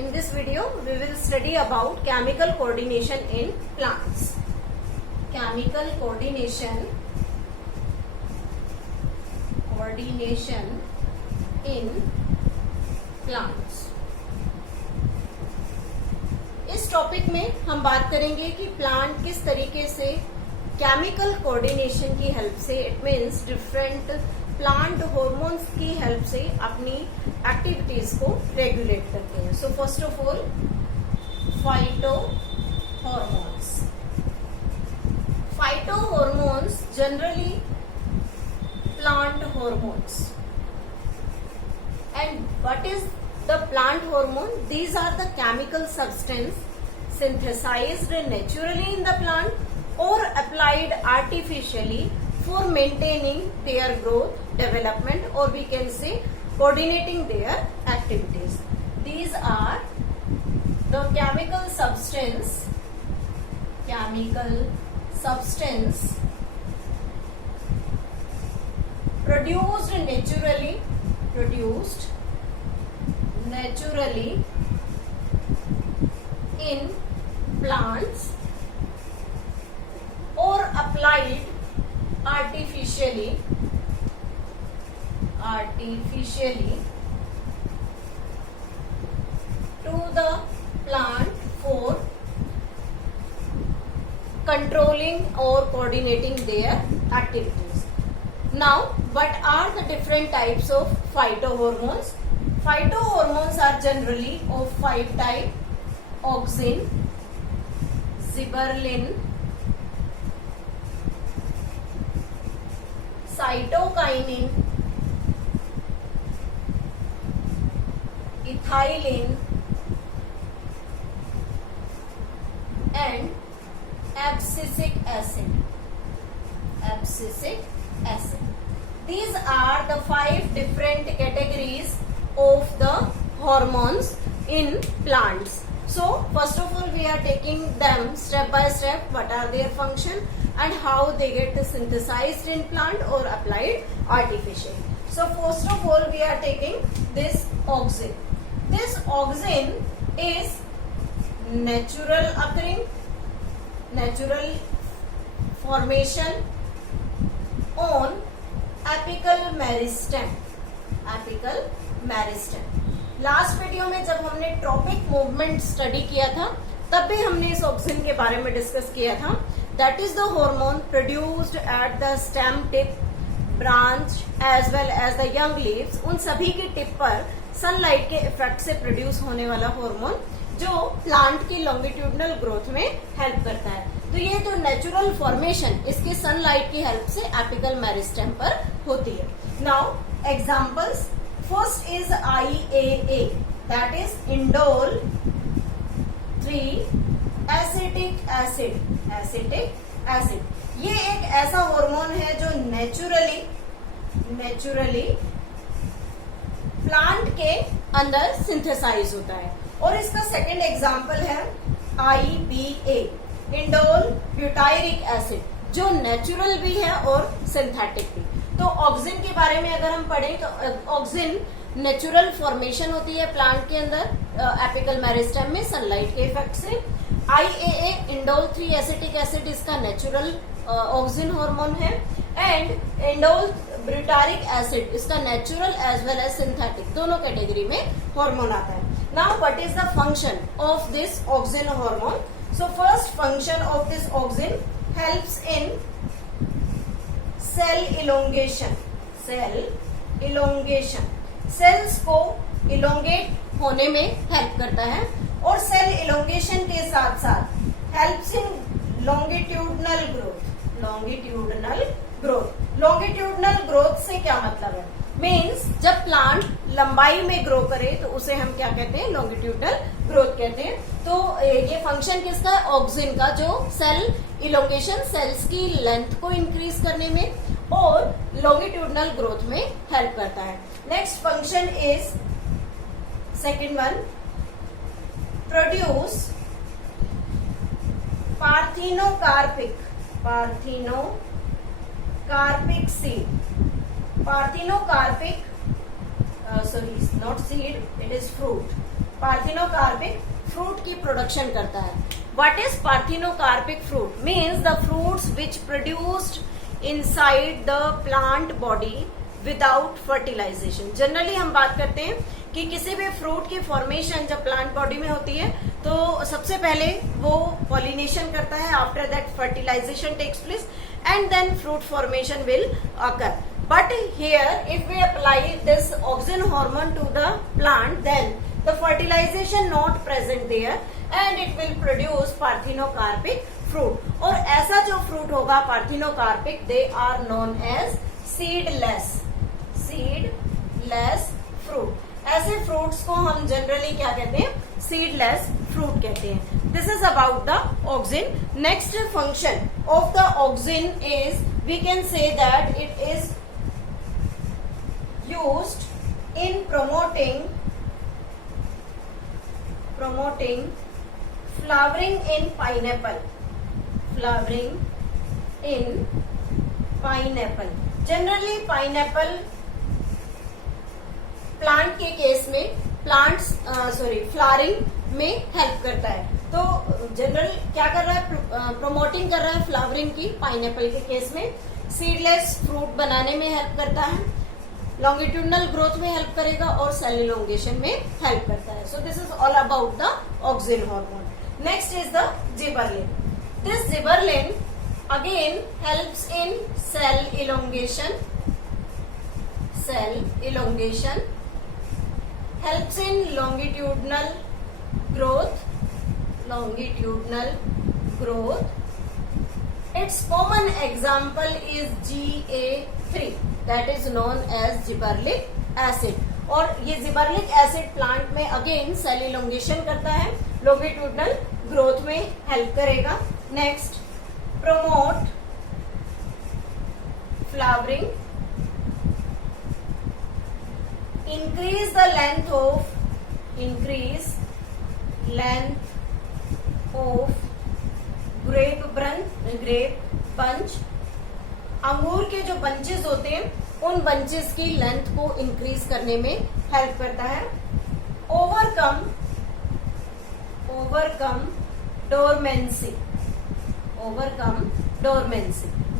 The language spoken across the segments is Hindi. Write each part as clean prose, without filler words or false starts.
In this video, we will study about chemical coordination in plants. Chemical coordination in plants. इस टॉपिक में हम बात करेंगे कि प्लांट किस तरीके से केमिकल कोऑर्डिनेशन की हेल्प से, it means different plant hormones की हेल्प से अपनी एक्टिविटीज को रेगुलेट करते हैं. So first of all phyto hormones generally plant hormones. And what is the plant hormone? These are the chemical substance synthesized naturally in the plant or applied artificially for maintaining their growth, development, or we can say coordinating their activities. These are the chemical substance produced naturally in plants or applied artificially to the plant for controlling or coordinating their activities. Now, what are the different types of phytohormones? Phytohormones are generally of 5 types: auxin, gibberellin, cytokinin, ethylene, and abscisic acid. These are the 5 different categories of the hormones in plants. So first of all, we are taking them step by step. What are their function and how they get synthesized in plant or applied artificially. So first of all, we are taking this auxin. This auxin is natural occurring, natural formation on apical meristem. Last video में जब हमने ट्रॉपिक मूवमेंट स्टडी किया था तब भी हमने इस ऑक्सिन के बारे में डिस्कस किया था. That is the hormone produced at the stem tip, branch as well as the young leaves. उन सभी की टिप पर सनलाइट के इफेक्ट से प्रोड्यूस होने वाला हार्मोन जो प्लांट की लॉन्गिट्यूडनल ग्रोथ में हेल्प करता है. तो ये तो नेचुरल फॉर्मेशन इसके सनलाइट की हेल्प से एपिकल मेरिस्टेम पर होती है. Now examples. First is IAA, that is indole 3 acetic acid. ये एक ऐसा हार्मोन है जो नेचुरली प्लांट के अंदर सिंथेसाइज होता है. और इसका सेकंड एग्जांपल है IBA, इंडोल ब्यूटायरिक एसिड, जो नेचुरल भी है और सिंथेटिक भी. तो ऑक्सिन के बारे में अगर हम पढ़ें तो ऑक्सिन नेचुरल फॉर्मेशन होती है प्लांट के अंदर एपिकल मेरिस्टेम में सनलाइट के इफेक्ट से. IAA इंडोल 3 एसिटिक एसिड इसका नेचुरल ऑक्सिन हार्मोन है. एंड इंडोल ब्यूटारिक एसिड इसका natural as well as synthetic दोनों कैटेगरी में हार्मोन आता है. Now what is the function of this auxin hormone? So first function of this auxin helps in cell elongation. Cells को elongate होने में help करता है और cell elongation के साथ साथ helps in longitudinal growth से क्या मतलब है? मीन्स जब प्लांट लंबाई में ग्रो करे तो उसे हम क्या कहते हैं? लॉन्गिट्यूडनल ग्रोथ कहते हैं. तो ये फंक्शन किसका है? ऑक्सिन का, जो सेल इलोंगेशन, सेल्स की लेंथ को इंक्रीज करने में और लॉन्गिट्यूडनल ग्रोथ में हेल्प करता है. Next function is second one, produce parthenocarpic seed. Parthenocarpic, sorry, not seed, it is fruit. Parthenocarpic fruit की प्रोडक्शन करता है। What is parthenocarpic fruit? Means the fruits which produced inside the plant body without fertilization. Generally हम बात करते हैं कि किसी भी फ्रूट की फॉर्मेशन जब प्लांट बॉडी में होती है तो सबसे पहले वो पॉलिनेशन करता है, after that fertilization takes place and then fruit formation will occur. But here if we apply this auxin hormone to the plant, then the fertilization not present there and it will produce parthenocarpic fruit. और ऐसा जो फ्रूट होगा parthenocarpic, they are known as seedless fruit. ऐसे फ्रूट्स को हम जनरली क्या कहते हैं? सीडलेस फ्रूट कहते हैं। This is about the auxin. Next function of the auxin is, we can say that it is used in promoting flowering in pineapple। जनरली पाइनएप्पल प्लांट के केस में फ्लावरिंग में हेल्प करता है। तो जनरल क्या कर रहा है? प्रमोटिंग कर रहा है फ्लावरिंग की। पाइनएप्पल के केस में सीडलेस फ्रूट बनाने में हेल्प करता है, लॉन्गिट्यूडनल ग्रोथ में हेल्प करेगा और सेल इलोंगेशन में हेल्प करता है। So this is all about the auxin hormone. Next is the gibberellin. This gibberellin again helps in cell elongation, helps in longitudinal growth, its common example is GA3, that is known as gibberellic acid। और ये जिबरलिक एसिड प्लांट में अगेन सेल इलोंगेशन करता है, लॉन्गिट्यूडनल ग्रोथ में हेल्प करेगा। Next, promote flowering, increase the length of grape bunch। अंगूर के जो बंचेस होते हैं उन बंचेस की लेंथ को इंक्रीज करने में हेल्प करता है।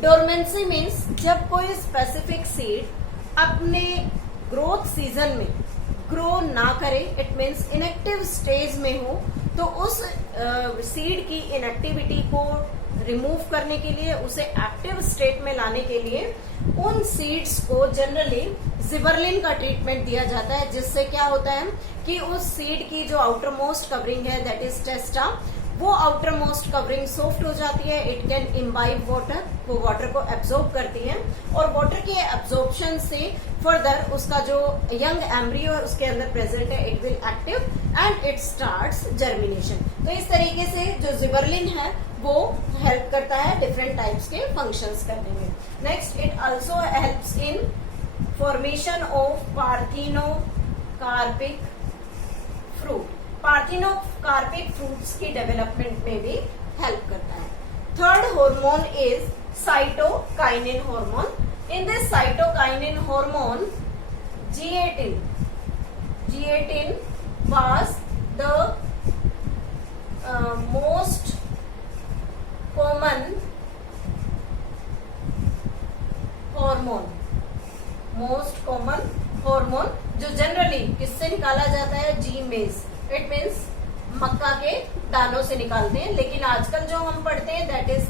डोरमेंसी मीन्स जब कोई स्पेसिफिक सीड अपने ग्रोथ सीजन में ग्रो ना करे, इट मीन्स इनएक्टिव स्टेज में हो, तो उस सीड की इनएक्टिविटी को रिमूव करने के लिए, उसे एक्टिव स्टेट में लाने के लिए उन सीड्स को जनरली जिबरलिन का ट्रीटमेंट दिया जाता है, जिससे क्या होता है कि उस सीड की जो आउटर मोस्ट कवरिंग है, दैट इज टेस्टा, वो आउटर मोस्ट कवरिंग सॉफ्ट हो जाती है। इट कैन इम्बाइब वाटर, वो वाटर को एब्जॉर्ब करती है और वाटर के एब्जॉर्प्शन से फर्दर उसका जो यंग एम्ब्रियो है उसके अंदर प्रेजेंट है, it will active and it starts germination. तो इस तरीके से जो जिबरलिन है वो हेल्प करता है डिफरेंट टाइप्स के फंक्शंस करने में। Next, it also helps in formation of parthenocarpic fruit. Parthenocarpic fruits की डेवलपमेंट में भी हेल्प करता है। Third hormone is cytokinin hormone. In this cytokinin hormone, G18 was the most common hormone जो जनरली किससे निकाला जाता है? जी मेज। इट मीन्स मक्का के दानों से निकालते हैं, लेकिन आजकल जो हम पढ़ते हैं दैट इज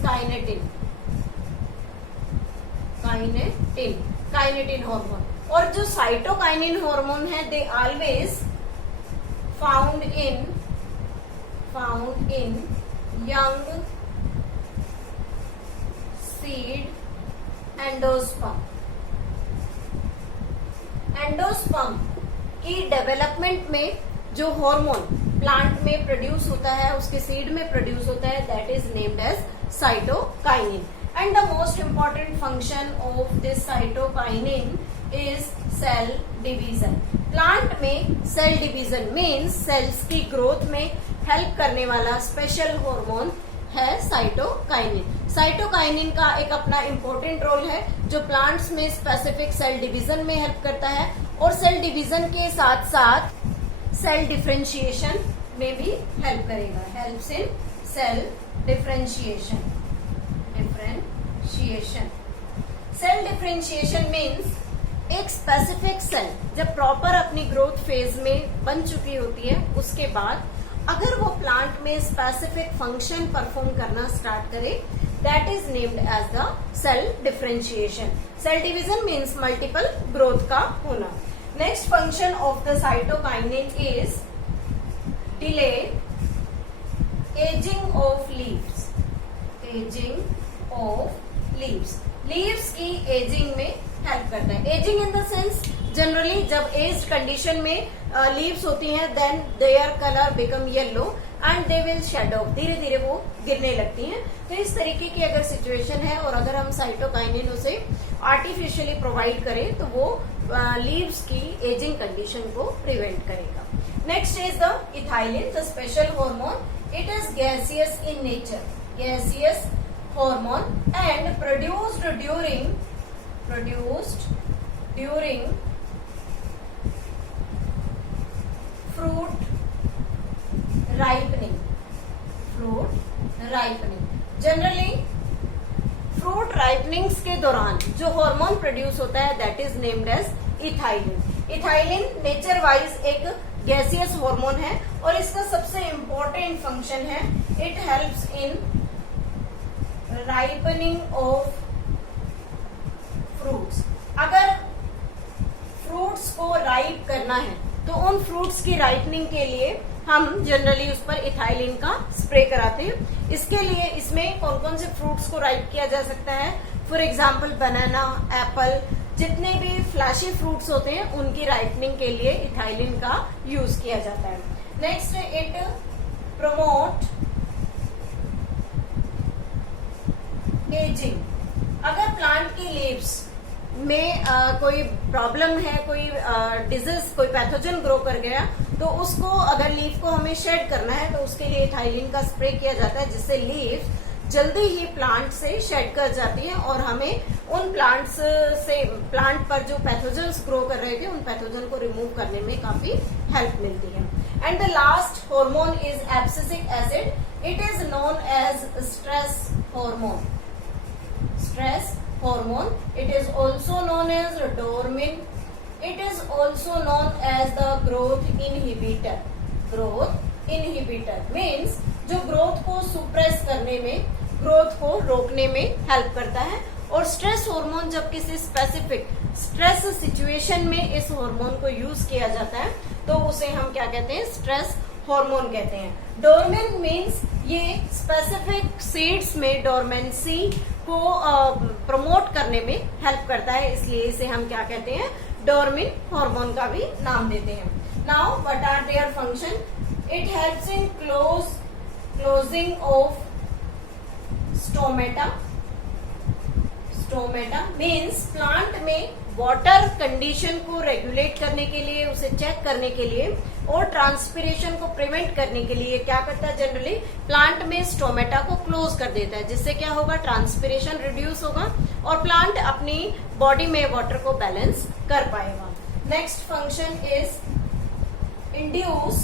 काइनेटिन हार्मोन। और जो साइटोकाइनिन हार्मोन है, they always found in young seed endosperm की डेवलपमेंट में जो हार्मोन प्लांट में प्रोड्यूस होता है, उसके सीड में प्रोड्यूस होता है, that is named as cytokinin. And the most important function of this cytokinin is cell division. Plant में सेल डिवीजन मीन्स सेल्स की ग्रोथ में हेल्प करने वाला स्पेशल हार्मोन है साइटोकाइनिन। साइटोकाइनिन का एक अपना इम्पोर्टेंट रोल है जो प्लांट्स में स्पेसिफिक सेल डिवीजन में हेल्प करता है, और सेल डिवीजन के साथ साथ सेल डिफरेंशिएशन में भी हेल्प करेगा, helps in cell differentiation. Cell differentiation means एक स्पेसिफिक सेल जब प्रॉपर अपनी ग्रोथ फेज में बन चुकी होती है, उसके बाद अगर वो प्लांट में स्पेसिफिक फंक्शन परफॉर्म करना स्टार्ट करे, that is named as the cell differentiation. Cell division means multiple growth का होना। Next function of the cytokinin is delay ageing of leaves. Ageing of leaves की एजिंग में हेल्प करता है। Ageing in the sense generally जब एज्ड कंडीशन में लीव्स होती हैं, then their colour become yellow and they will shed off, धीरे धीरे वो गिरने लगती हैं। तो इस तरीके की अगर सिचुएशन है और अगर हम साइटोकाइनिन उसे आर्टिफिशियली प्रोवाइड करें तो वो लीव्स की एजिंग कंडीशन को प्रिवेंट करेगा। Next is the ethylene, the special hormone. It is gaseous in nature, gaseous hormone and produced during fruit ripening। Generally fruit ripenings के दौरान जो हार्मोन प्रोड्यूस होता है that is named as ethylene. Ethylene nature wise एक गैसियस हार्मोन है और इसका सबसे इम्पोर्टेंट फंक्शन है, it helps in ripening of fruits. अगर फ्रूट्स को राइप करना है तो उन फ्रूट्स की राइपनिंग के लिए हम जनरली उस पर इथाइलिन का स्प्रे कराते हैं। इसके लिए इसमें कौन कौन से फ्रूट्स को राइप किया जा सकता है, फॉर एग्जाम्पल बनाना, एप्पल, जितने भी फ्लैशी फ्रूट्स होते हैं उनकी राइपनिंग के लिए इथाइलिन का यूज किया जाता है। Next, it promote ageing. अगर प्लांट की लीव्स में कोई प्रॉब्लम है, कोई डिजीज, कोई पैथोजन ग्रो कर गया, तो उसको अगर लीफ को हमें शेड करना है तो उसके लिए इथाइलिन का स्प्रे किया जाता है, जिससे लीफ जल्दी ही प्लांट से शेड कर जाती है और हमें उन प्लांट्स से, प्लांट पर जो पैथोजन्स ग्रो कर रहे थे उन पैथोजन को रिमूव करने में काफी हेल्प मिलती है। And the last hormone is abscisic acid. It is known as stress hormone. Stress hormone. It is also known as dormin. It is also known as the growth inhibitor. Growth inhibitor means जो ग्रोथ को सुप्रेस करने में, ग्रोथ को रोकने में हेल्प करता है। और स्ट्रेस हार्मोन जब किसी स्पेसिफिक स्ट्रेस सिचुएशन में इस हार्मोन को यूज किया जाता है तो उसे हम क्या कहते हैं, स्ट्रेस हार्मोन कहते हैं। डोरमेन मीन्स ये स्पेसिफिक सीड्स में डोरमेंसी को प्रमोट करने में हेल्प करता है, इसलिए इसे हम क्या कहते हैं, डोरमिन हार्मोन का भी नाम देते हैं। Now what are their function? It helps in closing off stomata. Stomata means plant में वाटर कंडीशन को रेगुलेट करने के लिए, उसे चेक करने के लिए और ट्रांसपिरेशन को प्रिवेंट करने के लिए क्या करता है, जनरली प्लांट में स्टोमेटा को क्लोज कर देता है, जिससे क्या होगा, ट्रांसपिरेशन रिड्यूस होगा और प्लांट अपनी बॉडी में वाटर को बैलेंस कर पाएगा। Next function is induce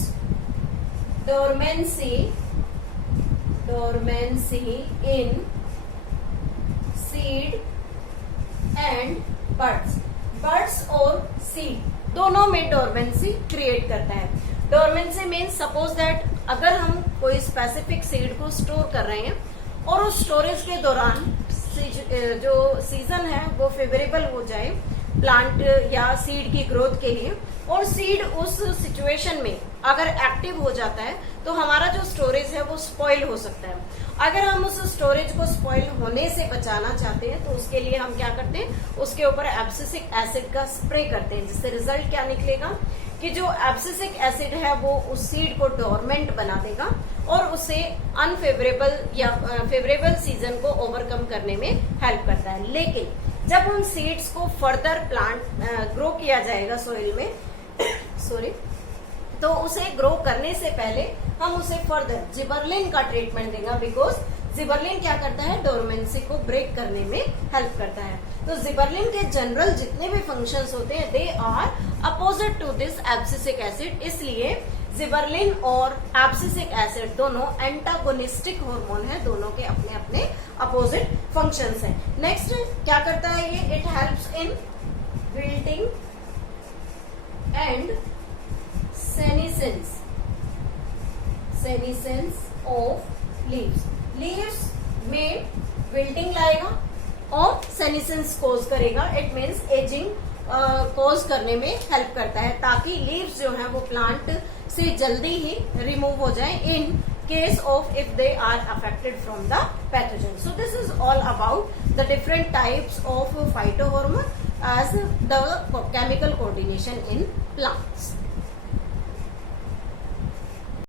dormancy in seed and birds और सीड दोनों में डोरमेंसी क्रिएट करता है। डोरमेंसी मीन्स सपोज दैट अगर हम कोई स्पेसिफिक सीड को स्टोर कर रहे हैं और उस स्टोरेज के दौरान जो सीजन है वो फेवरेबल हो जाए प्लांट या सीड की ग्रोथ के लिए और सीड उस सिचुएशन में अगर एक्टिव हो जाता है तो हमारा जो स्टोरेज है वो स्पॉइल हो सकता है। अगर हम उस स्टोरेज को स्पॉइल होने से बचाना चाहते हैं तो उसके लिए हम क्या करते हैं, उसके ऊपर एब्सिसिक एसिड का स्प्रे करते हैं, जिससे रिजल्ट क्या निकलेगा कि जो एब्सिसिक एसिड है वो उस सीड को डोरमेंट बना देगा और उसे अनफेवरेबल या फेवरेबल सीजन को ओवरकम करने में हेल्प करता है। लेकिन जब उन सीड्स को फर्दर प्लांट ग्रो किया जाएगा सोइल में तो उसे ग्रो करने से पहले हम उसे फर्दर जिबरलिन का ट्रीटमेंट देंगे, बिकॉज जिबरलिन क्या करता है, डोरमेंसी को ब्रेक करने में हेल्प करता है। तो जिबरलिन के जनरल जितने भी फंक्शंस होते हैं they are opposite to this abscisic acid, इसलिए जिबरलिन और एब्सिसिक एसिड दोनों एंटागोनिस्टिक हार्मोन है, दोनों के अपने अपने अपोजिट फंक्शंस हैं। नेक्स्ट क्या करता है ये, it helps in wilting and senescence of leaves में विल्टिंग लाएगा और सेनेसेंस कोज करेगा, इट मीन्स एजिंग कोज करने में हेल्प करता है, ताकि लीव्स जो है वो प्लांट से जल्दी ही रिमूव हो जाए इन case of if they are affected from the pathogen. So this is all about the different types of phytohormone as the chemical coordination in plants.